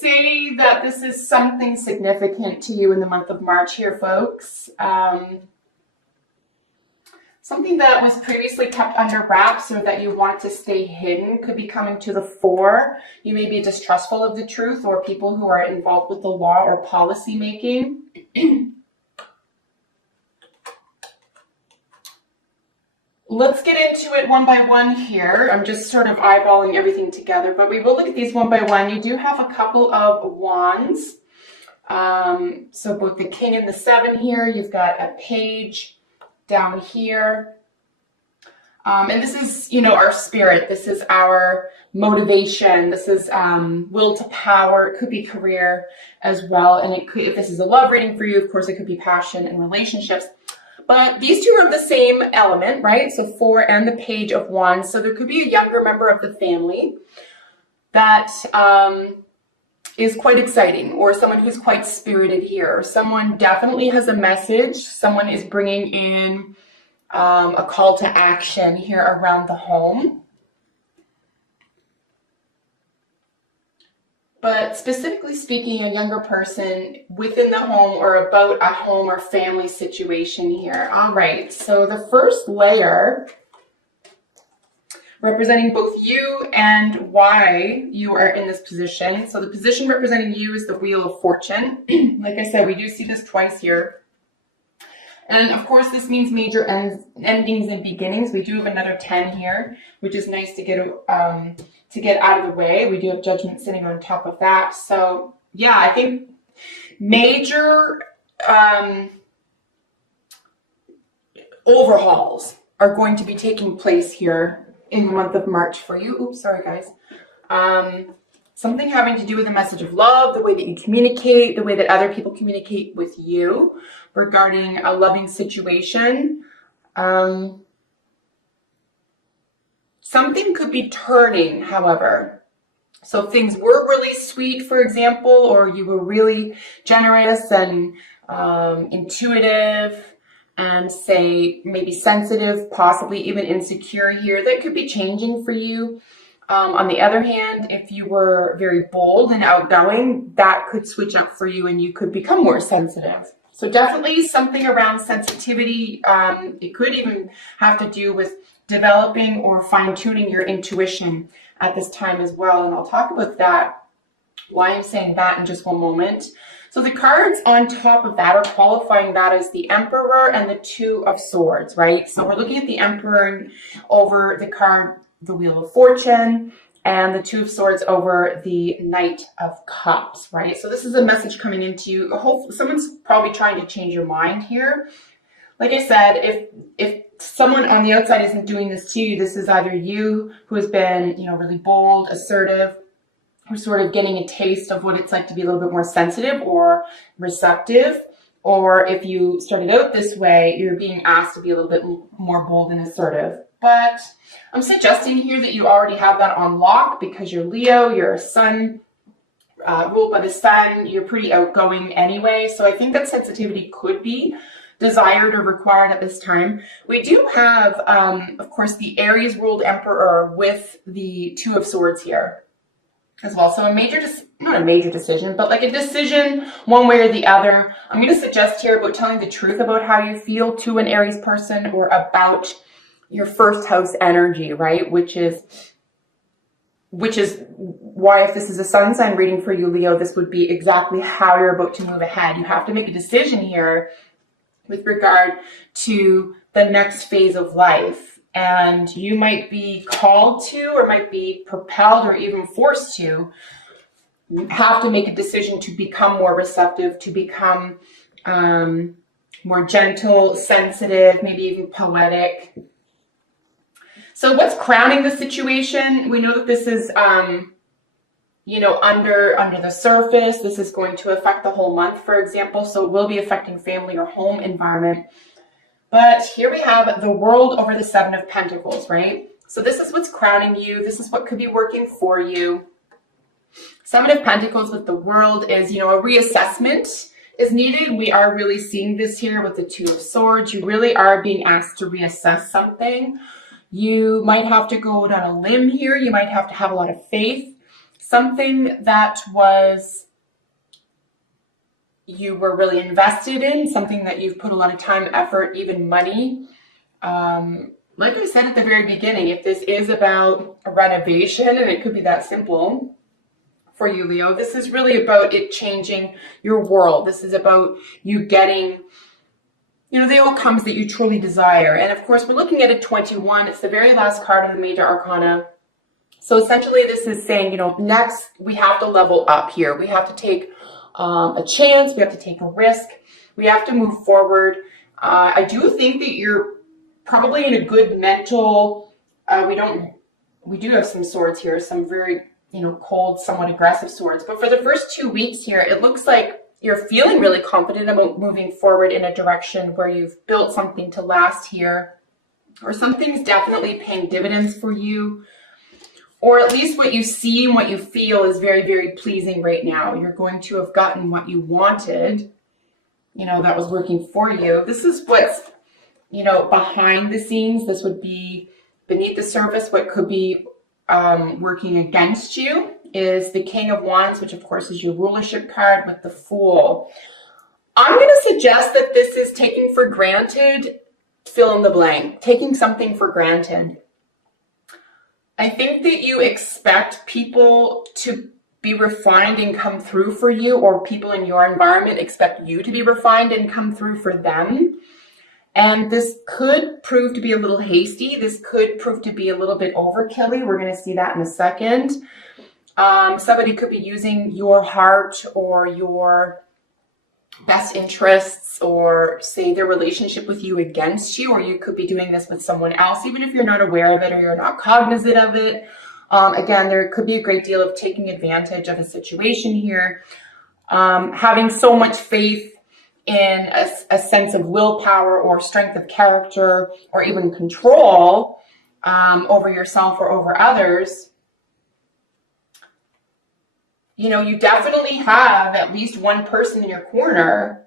say that this is something significant to you in the month of March here, folks. Something that was previously kept under wraps or that you want to stay hidden could be coming to the fore. You may be distrustful of the truth, or people who are involved with the law or policy making. Let's get into it one by one here. I'm just sort of eyeballing everything together, but we will look at these one by one. You do have a couple of wands. So both the king and the seven here. You've got a page down here. And this is, you know, our spirit. This is our motivation. This is will to power. It could be career as well. And it could, if this is a love reading for you, of course, it could be passion and relationships. But these two are the same element, right? So 4 and the page of wands. So there could be a younger member of the family that is quite exciting, or someone who's quite spirited here. Someone definitely has a message. Someone is bringing in a call to action here around the home. But specifically speaking, a younger person within the home or about a home or family situation here. All right, so the first layer representing both you and why you are in this position. So the position representing you is the Wheel of Fortune. Like I said, we do see this twice here. And of course, this means major endings and beginnings. We do have another 10 here, which is nice to get out of the way. We do have Judgment sitting on top of that. So yeah, I think major overhauls are going to be taking place here in the month of March for you. Oops, sorry guys. Something having to do with the message of love, the way that you communicate, the way that other people communicate with you regarding a loving situation. Something could be turning, however. So if things were really sweet, for example, or you were really generous and intuitive and say maybe sensitive, possibly even insecure here, that could be changing for you. On the other hand, if you were very bold and outgoing, that could switch up for you and you could become more sensitive. So definitely something around sensitivity. It could even have to do with developing or fine-tuning your intuition at this time as well. And I'll talk about that, why I'm saying that in just one moment. So the cards on top of that are qualifying that as the Emperor and the Two of Swords, right? So we're looking at the Emperor over the card, the Wheel of Fortune, and the Two of Swords over the Knight of Cups, right? So this is a message coming into you. Hopefully, someone's probably trying to change your mind here. Like I said, if someone on the outside isn't doing this to you, this is either you who has been, you know, really bold, assertive, or sort of getting a taste of what it's like to be a little bit more sensitive or receptive. Or if you started out this way, you're being asked to be a little bit more bold and assertive. But I'm suggesting here that you already have that on lock because you're Leo, you're a sun, ruled by the sun, you're pretty outgoing anyway. So I think that sensitivity could be desired or required at this time. We do have, of course, the Aries ruled Emperor with the Two of Swords here as well. So a major, not a major decision, but like a decision one way or the other. I'm going to suggest here about telling the truth about how you feel to an Aries person or about your first house energy, right? Which is why, if this is a sun sign reading for you, Leo, this would be exactly how you're about to move ahead. You have to make a decision here with regard to the next phase of life. And you might be called to, or might be propelled, or even forced to have to make a decision to become more receptive, to become more gentle, sensitive, maybe even poetic. So what's crowning the situation? We know that this is, you know, under the surface. This is going to affect the whole month, for example. So it will be affecting family or home environment. But here we have the World over the Seven of Pentacles, right? So this is what's crowning you. This is what could be working for you. Seven of Pentacles with the World is, you know, a reassessment is needed. We are really seeing this here with the Two of Swords. You really are being asked to reassess something. You might have to go down a limb here. You might have to have a lot of faith. something that was you were really invested in, something that you've put a lot of time, effort, even money. Like I said at the very beginning, if this is about a renovation, and it could be that simple for you, Leo, this is really about it changing your world. This is about you getting, the outcomes that you truly desire. And of course, we're looking at a 21. It's the very last card of the Major Arcana. So essentially, this is saying, next we have to level up here. We have to take a chance. We have to take a risk. We have to move forward. I do think that you're probably in a good mental, we do have some swords here, some very, cold, somewhat aggressive swords. But for the first 2 weeks here, it looks like you're feeling really confident about moving forward in a direction where you've built something to last here, or something's definitely paying dividends for you, or at least what you see and what you feel is very, very pleasing right now. You're going to have gotten what you wanted, that was working for you. This is what's, behind the scenes. This would be beneath the surface. What could be working against you is the King of Wands, which of course is your rulership card, with the Fool. I'm going to suggest that this is taking for granted, fill in the blank, taking something for granted. I think that you expect people to be refined and come through for you, or people in your environment expect you to be refined and come through for them. And this could prove to be a little hasty. This could prove to be a little bit overkilly. We're going to see that in a second. Somebody could be using your heart or your best interests, or say their relationship with you against you, or you could be doing this with someone else, even if you're not aware of it or you're not cognizant of it. Again, there could be a great deal of taking advantage of a situation here. Having so much faith in a sense of willpower or strength of character, or even control over yourself or over others. You definitely have at least one person in your corner,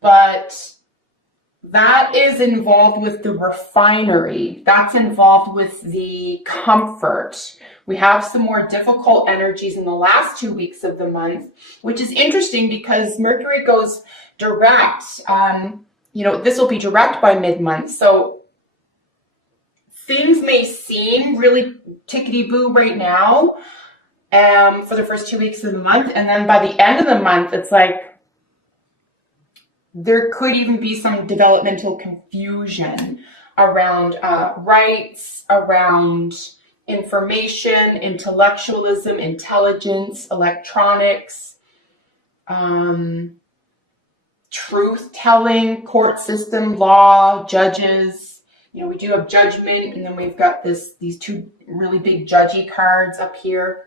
but that is involved with the refinery. That's involved with the comfort. We have some more difficult energies in the last 2 weeks of the month, which is interesting because Mercury goes direct. This will be direct by mid-month. So things may seem really tickety-boo right now for the first 2 weeks of the month. And then by the end of the month, it's like there could even be some developmental confusion around rights, around information, intellectualism, intelligence, electronics, truth-telling, court system, law, judges. We do have judgment, and then we've got these two really big judgy cards up here.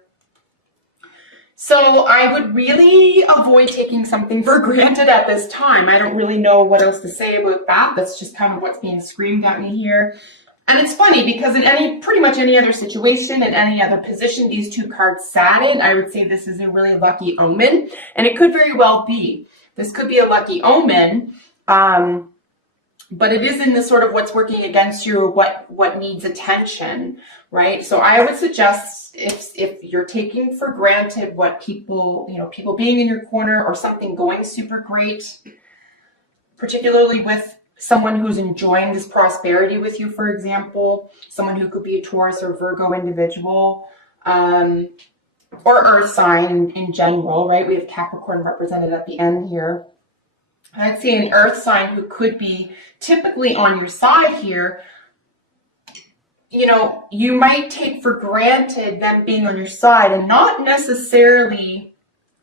So I would really avoid taking something for granted at this time. I don't really know what else to say about that. That's just kind of what's being screamed at me here. And it's funny because in pretty much any other situation, in any other position, these two cards sat in, I would say this is a really lucky omen. And it could very well be. This could be a lucky omen. But it is in the sort of what's working against you, or what needs attention, right? So I would suggest if you're taking for granted what people being in your corner, or something going super great, particularly with someone who's enjoying this prosperity with you, for example, someone who could be a Taurus or Virgo individual, or earth sign in general, right? We have Capricorn represented at the end here. I'd say an earth sign who could be typically on your side here, you might take for granted them being on your side, and not necessarily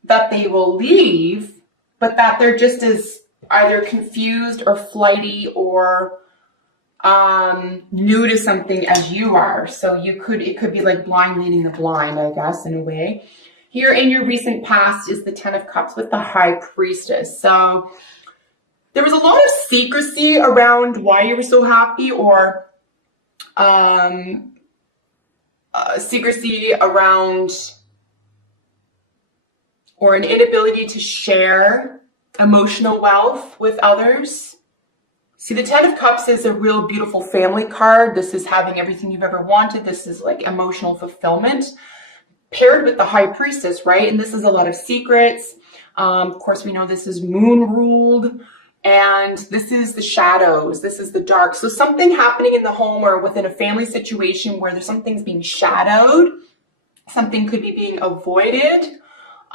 that they will leave, but that they're just as either confused or flighty or new to something as you are. So it could be like blind leading the blind, I guess, in a way. Here in your recent past is the Ten of Cups with the High Priestess. So there was a lot of secrecy around why you were so happy, or secrecy around, or an inability to share emotional wealth with others. See, the Ten of Cups is a real beautiful family card. This is having everything you've ever wanted. This is like emotional fulfillment. paired with the High Priestess, right? And this is a lot of secrets. Of course, we know this is moon ruled, and this is the shadows. This is the dark. So something happening in the home or within a family situation where there's something's being shadowed, something could be being avoided.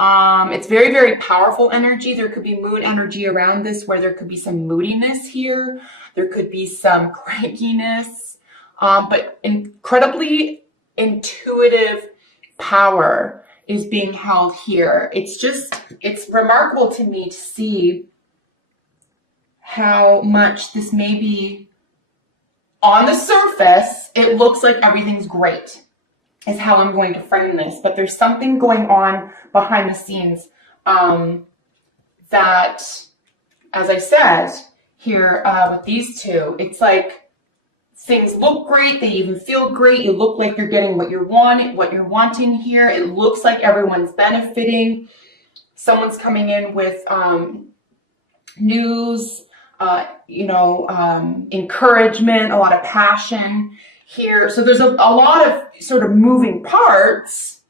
It's very, very powerful energy. There could be moon energy around this where there could be some moodiness here. There could be some crankiness, but incredibly intuitive power is being held here. It's remarkable to me to see how much this may be on the surface. It looks like everything's great, is how I'm going to frame this, but there's something going on behind the scenes that, as I said here with these two, it's like things look great, they even feel great, you look like you're getting what you're wanting here, it looks like everyone's benefiting, someone's coming in with news, encouragement, a lot of passion here. So there's a lot of sort of moving parts.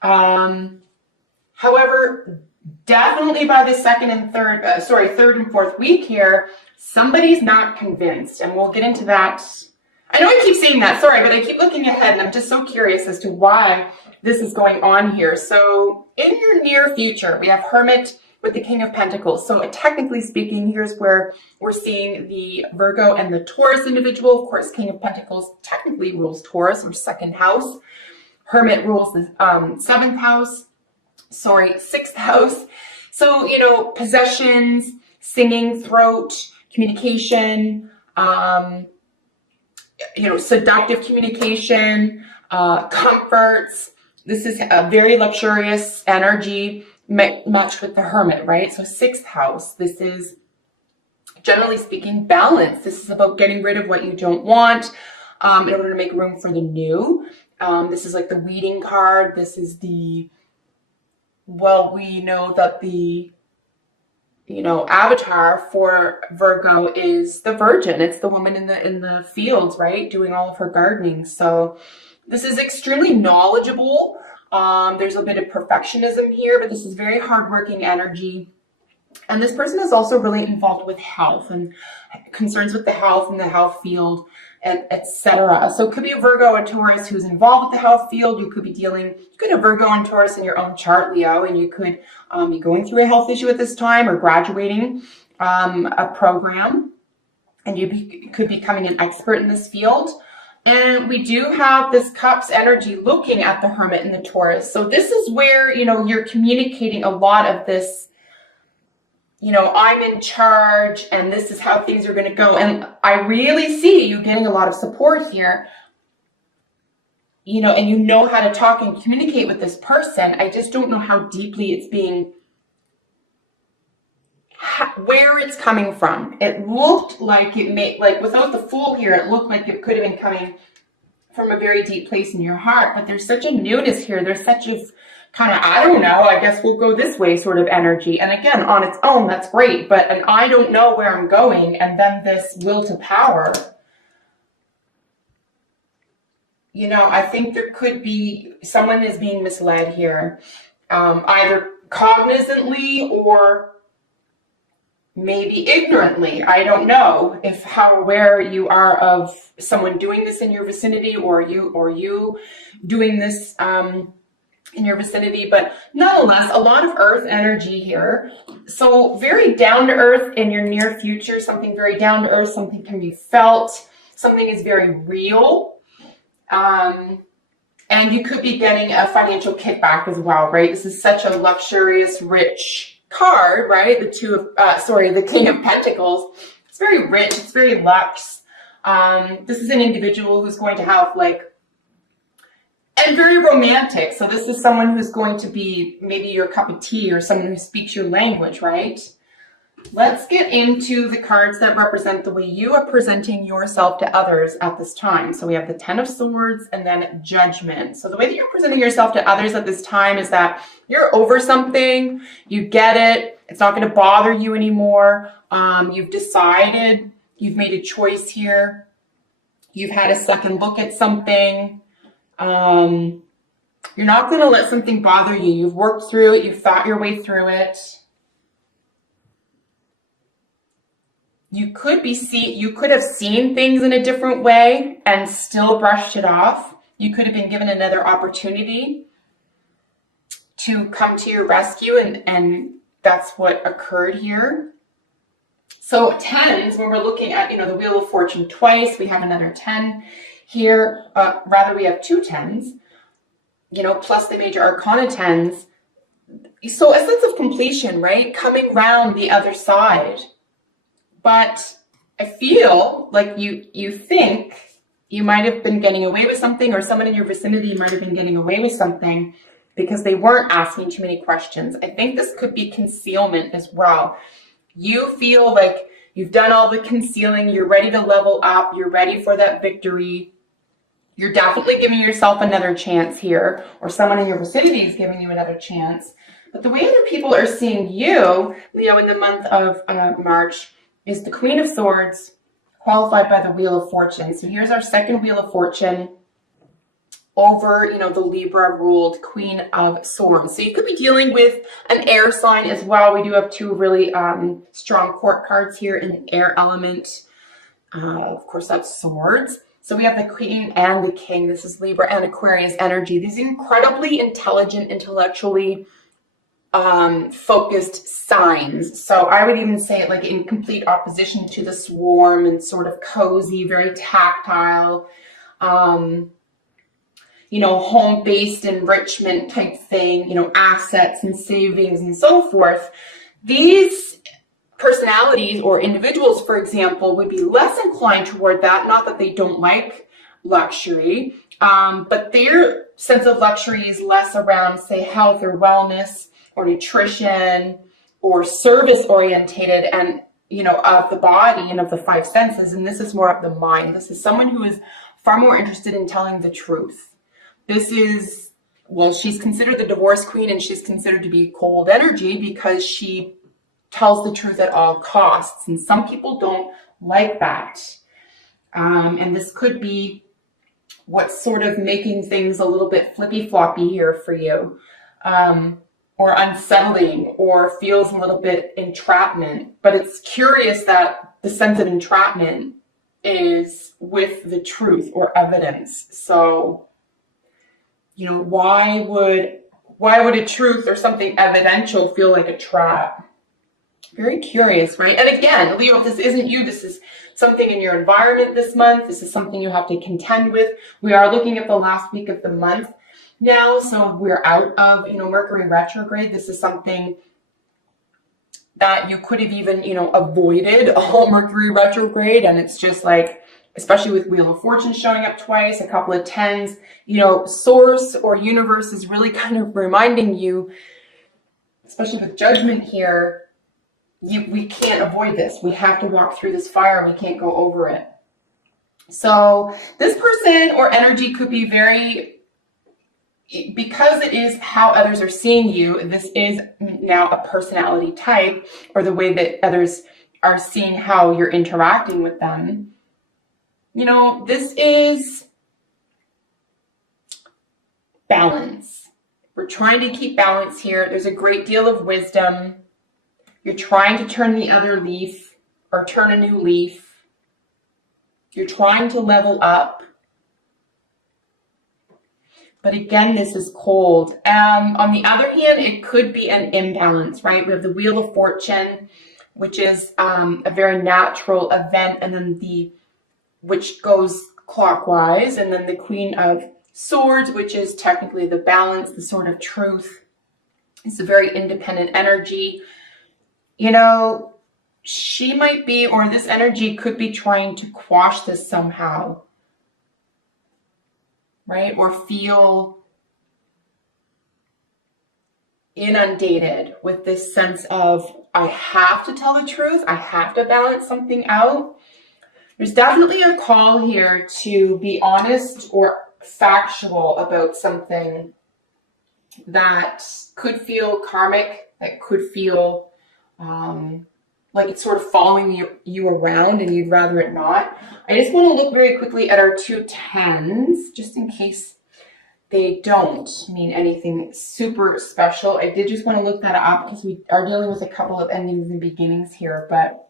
However, definitely by the third and fourth week here, somebody's not convinced, and we'll get into that. I know I keep saying that, sorry, but I keep looking ahead and I'm just so curious as to why this is going on here. So in your near future, we have Hermit with the King of Pentacles. So technically speaking, here's where we're seeing the Virgo and the Taurus individual. Of course, King of Pentacles technically rules Taurus, or second house. Hermit rules the sixth house. So, possessions, singing, throat, communication, seductive communication, comforts. This is a very luxurious energy matched with the Hermit, right? So sixth house, this is, generally speaking, balance. This is about getting rid of what you don't want in order to make room for the new. This is like the weeding card. This is we know that the avatar for Virgo is the Virgin. It's the woman in the fields, right? Doing all of her gardening. So this is extremely knowledgeable. There's a bit of perfectionism here, but this is very hardworking energy. And this person is also really involved with health and concerns with the health and the health field, and etc. So it could be a Virgo and Taurus who's involved with the health field. You could have Virgo and Taurus in your own chart, Leo, and you could be going through a health issue at this time or graduating a program, and you could be becoming an expert in this field. And we do have this Cups energy looking at the Hermit and the Taurus. So this is where, you're communicating a lot of this, I'm in charge and this is how things are going to go. And I really see you getting a lot of support here, and you know how to talk and communicate with this person. I just don't know how deeply it's being, where it's coming from. It looked like without the Fool here, it looked like it could have been coming from a very deep place in your heart, but there's such a newness here. There's such a kind of, I don't know, I guess we'll go this way sort of energy. And again, on its own, that's great, but I don't know where I'm going. And then this will to power, I think there could be, someone is being misled here, either cognizantly or maybe ignorantly. I don't know how aware you are of someone doing this in your vicinity, or you doing this in your vicinity, but nonetheless, a lot of earth energy here. So very down to earth in your near future, something very down to earth, something can be felt, something is very real. And you could be getting a financial kickback as well, right? This is such a luxurious, rich card, right? The King of Pentacles. It's very rich. It's very luxe. This is an individual who's going to have and very romantic. So this is someone who's going to be maybe your cup of tea, or someone who speaks your language, right? Let's get into the cards that represent the way you are presenting yourself to others at this time. So we have the Ten of Swords and then Judgment. So the way that you're presenting yourself to others at this time is that you're over something, you get it, it's not going to bother you anymore. You've decided, you've made a choice here, you've had a second look at something. You're not going to let something bother you. You've worked through it. You've fought your way through it. You could have seen things in a different way and still brushed it off. You could have been given another opportunity to come to your rescue, and that's what occurred here. So tens, when we're looking at, the Wheel of Fortune twice, we have another 10 here. We have two tens, plus the major arcana tens. So a sense of completion, right? Coming round the other side. But I feel like you think you might have been getting away with something, or someone in your vicinity might have been getting away with something because they weren't asking too many questions. I think this could be concealment as well. You feel like you've done all the concealing, you're ready to level up, you're ready for that victory. You're definitely giving yourself another chance here, or someone in your vicinity is giving you another chance. But the way other people are seeing you, Leo, in the month of March, is the Queen of Swords, qualified by the Wheel of Fortune. So here's our second Wheel of Fortune over, the Libra-ruled Queen of Swords. So you could be dealing with an air sign as well. We do have two really strong court cards here in the air element. Of course, that's Swords. So we have the Queen and the King. This is Libra and Aquarius energy. These incredibly intelligent, intellectually focused signs. So I would even say it like in complete opposition to the Swarm, and sort of cozy, very tactile, home-based enrichment type thing, assets and savings and so forth. These personalities or individuals, for example, would be less inclined toward that. Not that they don't like luxury, but their sense of luxury is less around, say, health or wellness or nutrition or service orientated, and of the body and of the five senses. And this is more of the mind. This is someone who is far more interested in telling the truth. This is, she's considered the divorce queen, and she's considered to be cold energy because she tells the truth at all costs. And some people don't like that. And this could be what's sort of making things a little bit flippy-floppy here for you. Or unsettling, or feels a little bit entrapment. But it's curious that the sense of entrapment is with the truth or evidence. So, why would a truth or something evidential feel like a trap? Very curious, right? And again, Leo, if this isn't you, this is something in your environment this month. This is something you have to contend with. We are looking at the last week of the month now, so we're out of Mercury retrograde. This is something that you could have even avoided all Mercury retrograde, and it's just like, especially with Wheel of Fortune showing up twice, a couple of tens, source or universe is really kind of reminding you, especially with Judgment here, we can't avoid this. We have to walk through this fire. We can't go over it. So this person or energy could be because it is how others are seeing you, this is now a personality type, or the way that others are seeing how you're interacting with them. This is balance. We're trying to keep balance here. There's a great deal of wisdom. You're trying to turn the other leaf, or turn a new leaf. You're trying to level up. But again, this is cold. On the other hand, it could be an imbalance, right? We have the Wheel of Fortune, which is a very natural event, and then which goes clockwise, and then the Queen of Swords, which is technically the balance, the sort of truth. It's a very independent energy. She might be, or this energy could be trying to quash this somehow. Right? Or feel inundated with this sense of, I have to tell the truth. I have to balance something out. There's definitely a call here to be honest or factual about something that could feel karmic, that could feel like it's sort of following you around and you'd rather it not. I just want to look very quickly at our two tens, just in case they don't mean anything super special. I did just want to look that up because we are dealing with a couple of endings and beginnings here, but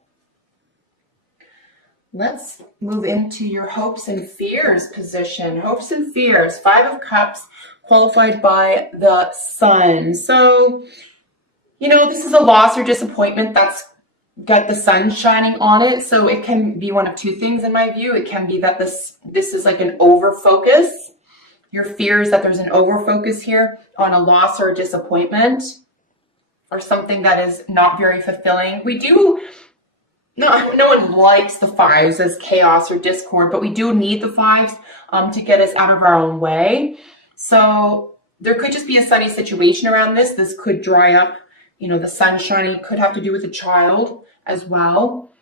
let's move into your hopes and fears position. Hopes and fears, 5 of Cups, qualified by the Sun. So, you know, this is a loss or disappointment that's got the sun shining on it. So it can be one of two things in my view. It can be that this is like an over focus. Your fear is that there's an over focus here on a loss or a disappointment or something that is not very fulfilling. No one likes the 5s as chaos or discord, but we do need the 5s to get us out of our own way. So there could just be a sunny situation around this. This could dry up, you know, the sun shining. Could have to do with a child as well.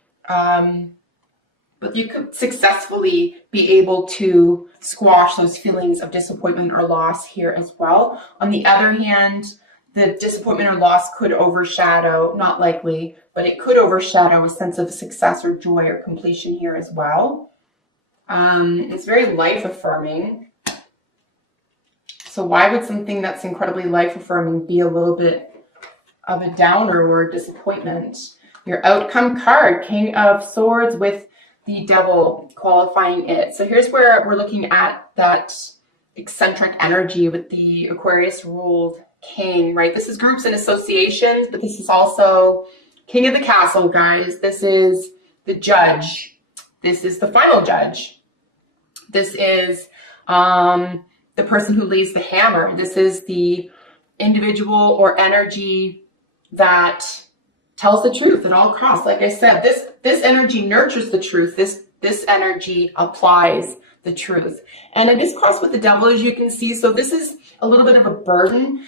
But you could successfully be able to squash those feelings of disappointment or loss here as well. On the other hand, the disappointment or loss could overshadow, not likely, but it could overshadow a sense of success or joy or completion here as well. It's very life affirming. So why would something that's incredibly life affirming be a little bit of a downer or a disappointment? Your outcome card, King of Swords with the Devil qualifying it. So here's where we're looking at that eccentric energy with the Aquarius ruled king, right? This is groups and associations, but this is also King of the Castle, guys. This is the judge. This is the final judge. This is the person who lays the hammer. This is the individual or energy that tells the truth at all costs. Like I said, this energy nurtures the truth. This energy applies the truth. And it is crossed with the Devil, as you can see. So this is a little bit of a burden